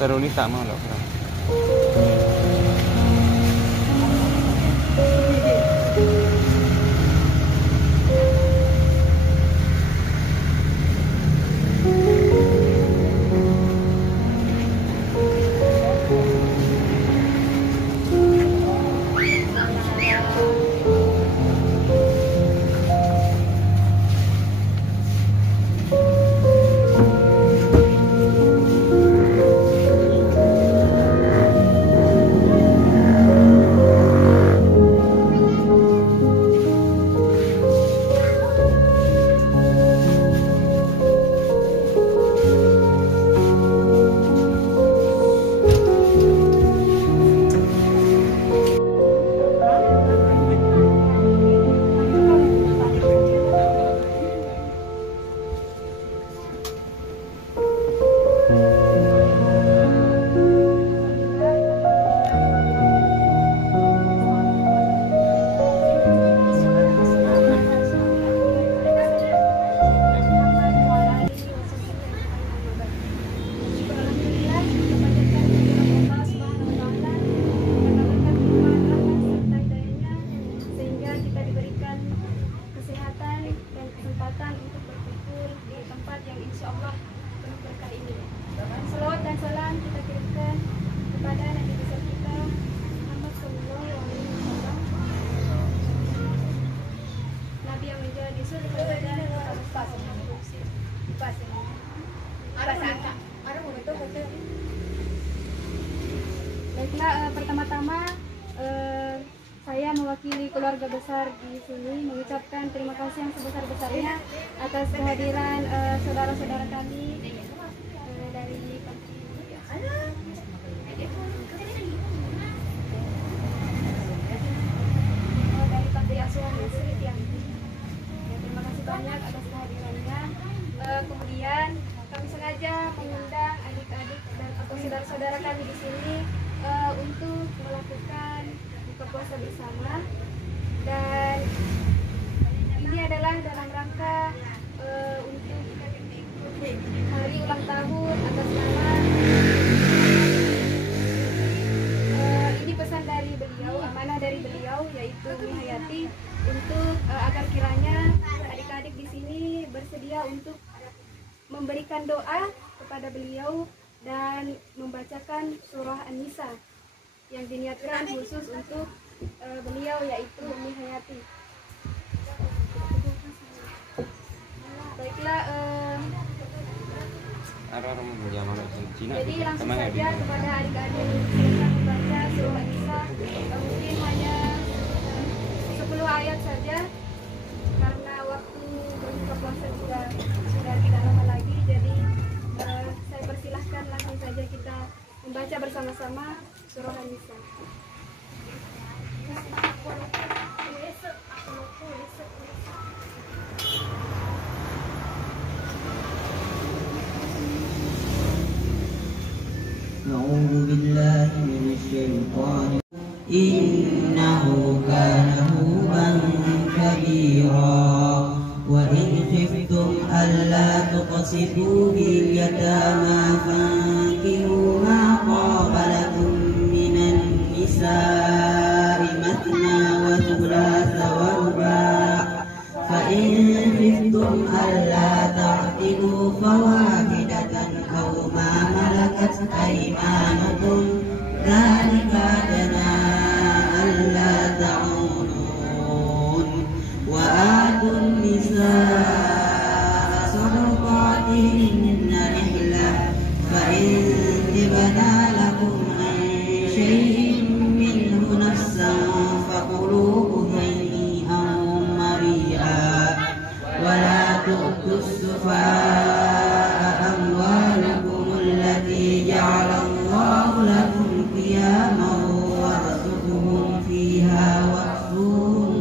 Terulis sama loh. Salawat dan salam kita kirimkan kepada Nabi besar kita Muhammad sallallahu alaihi wasallam, Nabi yang menjadi surga dan baiklah, pertama-tama saya mewakili keluarga besar di sini mengucapkan terima kasih yang sebesar-besarnya atas kehadiran saudara-saudara kami dari panti asuhan Yesrit yang terima kasih banyak atas kehadirannya. Kemudian kami sengaja mengundang adik-adik dan atau saudara-saudara kami di sini untuk melakukan buka puasa bersama, dan ini adalah dalam rangka untuk hari ulang tahun atas nama ini pesan dari beliau, amanah dari beliau yaitu Umi Hayati, untuk agar kiranya adik-adik di sini bersedia untuk memberikan doa kepada beliau dan membacakan surah An-Nisa yang diniatkan khusus untuk beliau yaitu Umi Hayati. Baiklah, jadi langsung saja kepada adik-adik silakan membaca surah An-Nisa, mungkin hanya 10 ayat saja karena waktu berbuka puasa sudah tidak lama lagi. Jadi saya persilahkan langsung saja kita membaca bersama-sama surah An-Nisa. أعوذ بالله من الشيطان إنه كان هوبا كبيرا وإن خفتم ألا تقسطوا باليتامى فانكحوا ما طاب لكم من النساء مثنى وثلاث ورباع فإن خفتم ألا تعدلوا فواحدة أو ما ملكت أيمانكم ذلك أدنى ألا تعولون وآتوا النساء صدقاتهن نحلة فإن تبنى لكم عن شيء منه نفسا فكلوه هنيئا مريئا ولا تؤتوا السفهاء أموالكم التي جعل الله لكم قياما وارزقهم فيها واكسوهم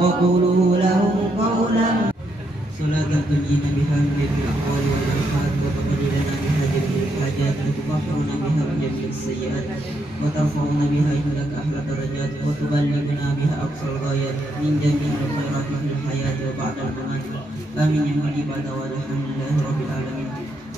وقولوا لهم قولا صلاة تنجينا بها من جميع الأقوال والألفاظ وتقضي لنا بها جميع الحاجات وتطهرنا بها من جميع السيئات وترفعنا بها عندك أحلى الدرجات وتبلغنا بها أقصى الغايات من جميع الخيرات في الحياة وبعد الممات. آمين يا مجيب الدعوات والحمد لله رب العالمين.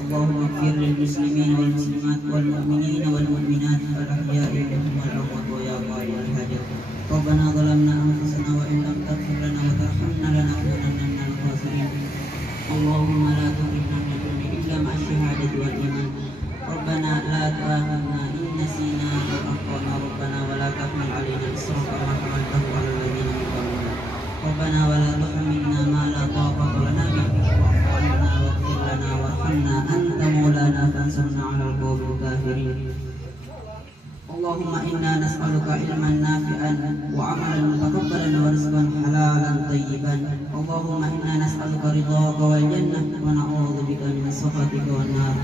اللهم اغفر للمسلمين والمسلمات والمؤمنين والمؤمنات الأحياء منهم والأموات ويا قاضي الحاجات. ربنا ظلمنا أنفسنا وإن لم تغفر لنا وترحمنا لنكونن من الخاسرين. اللهم لا تحرمنا من العلم إلا مع الشهادة والإيمان. ربنا لا تؤاخذنا إن نسينا أو أخطأنا. ربنا ولا تحمل علينا إصرا كما حملته على الذين من قبلنا. ربنا ولا تحملنا ما لا طاقة لنا به. واعف عنا واغفر لنا وارحمنا أنت مولانا فانصرنا على القوم الكافرين. اللهم إنا نسألك علما نافعا وعملا متقبلا ورزقا حلالا طيبا. اللهم إنا نسألك رضاك والجنة ونعوذ بك من سخطك والنار.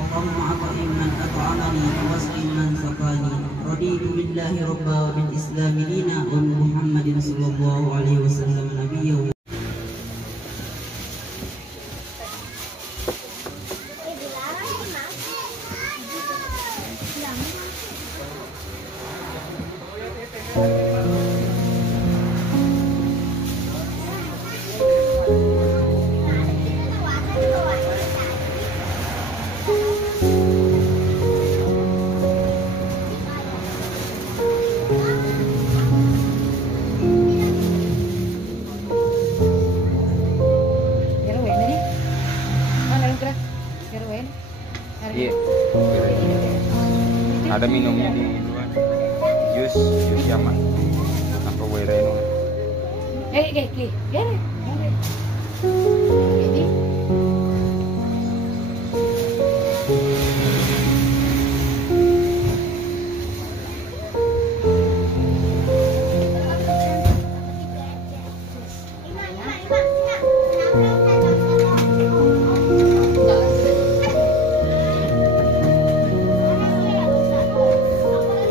اللهم أطعم من أطعمني واسقي من سقاني. رضيت بالله ربا وبالإسلام دينا وبمحمد صلى الله عليه وسلم نبيا. Iya. Ada minumnya di luar. Jus Yaman. Apa wera itu? Gini.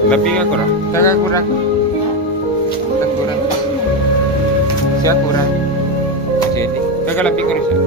Lebih nggak kurang? Kakak kurang? Kakak kurang? Siapa kurang? Jadi kakak lebih kurang sih.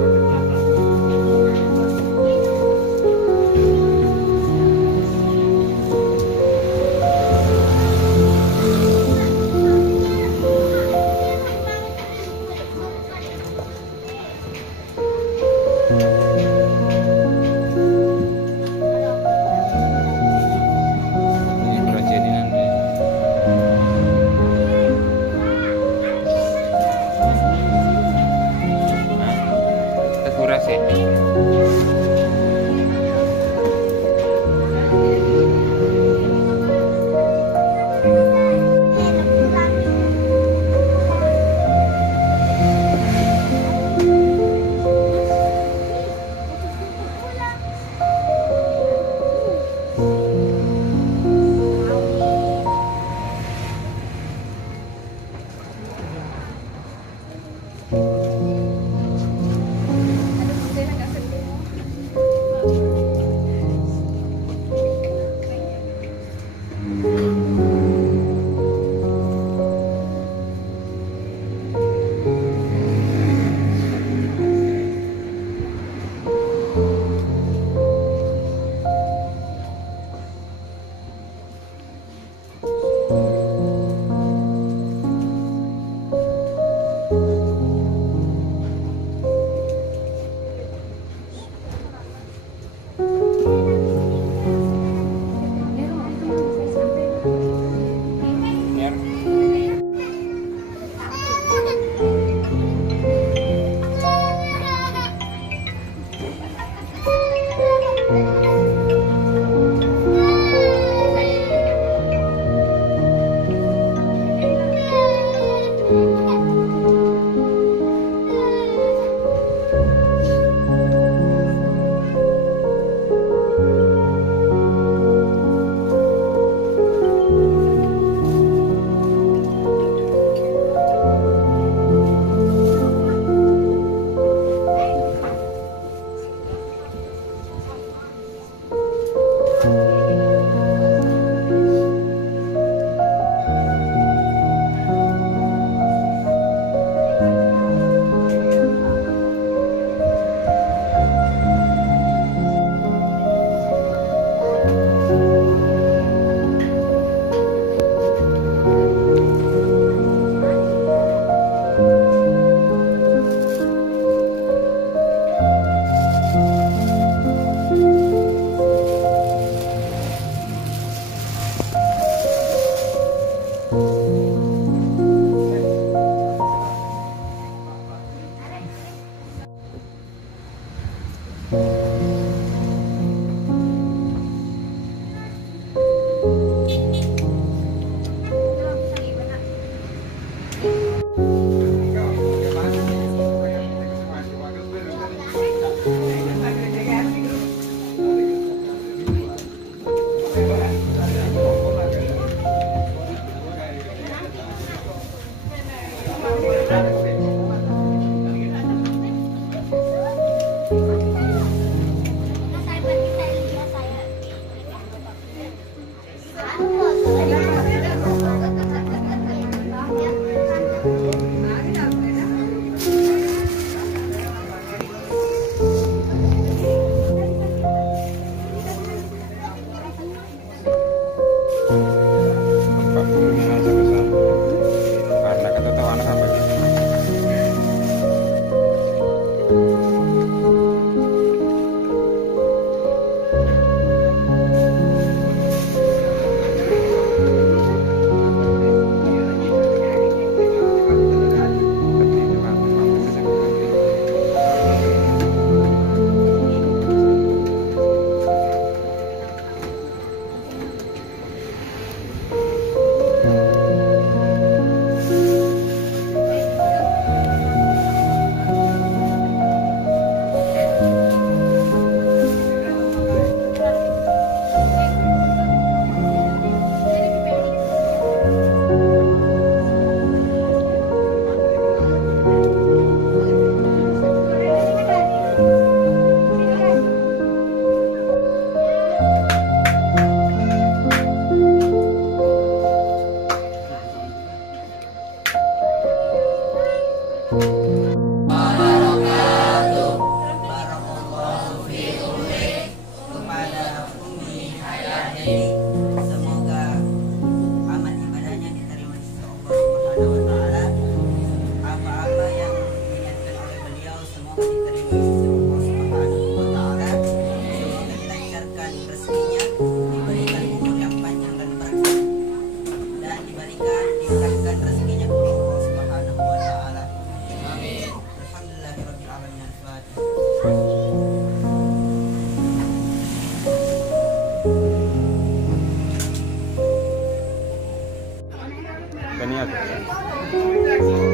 Daniel.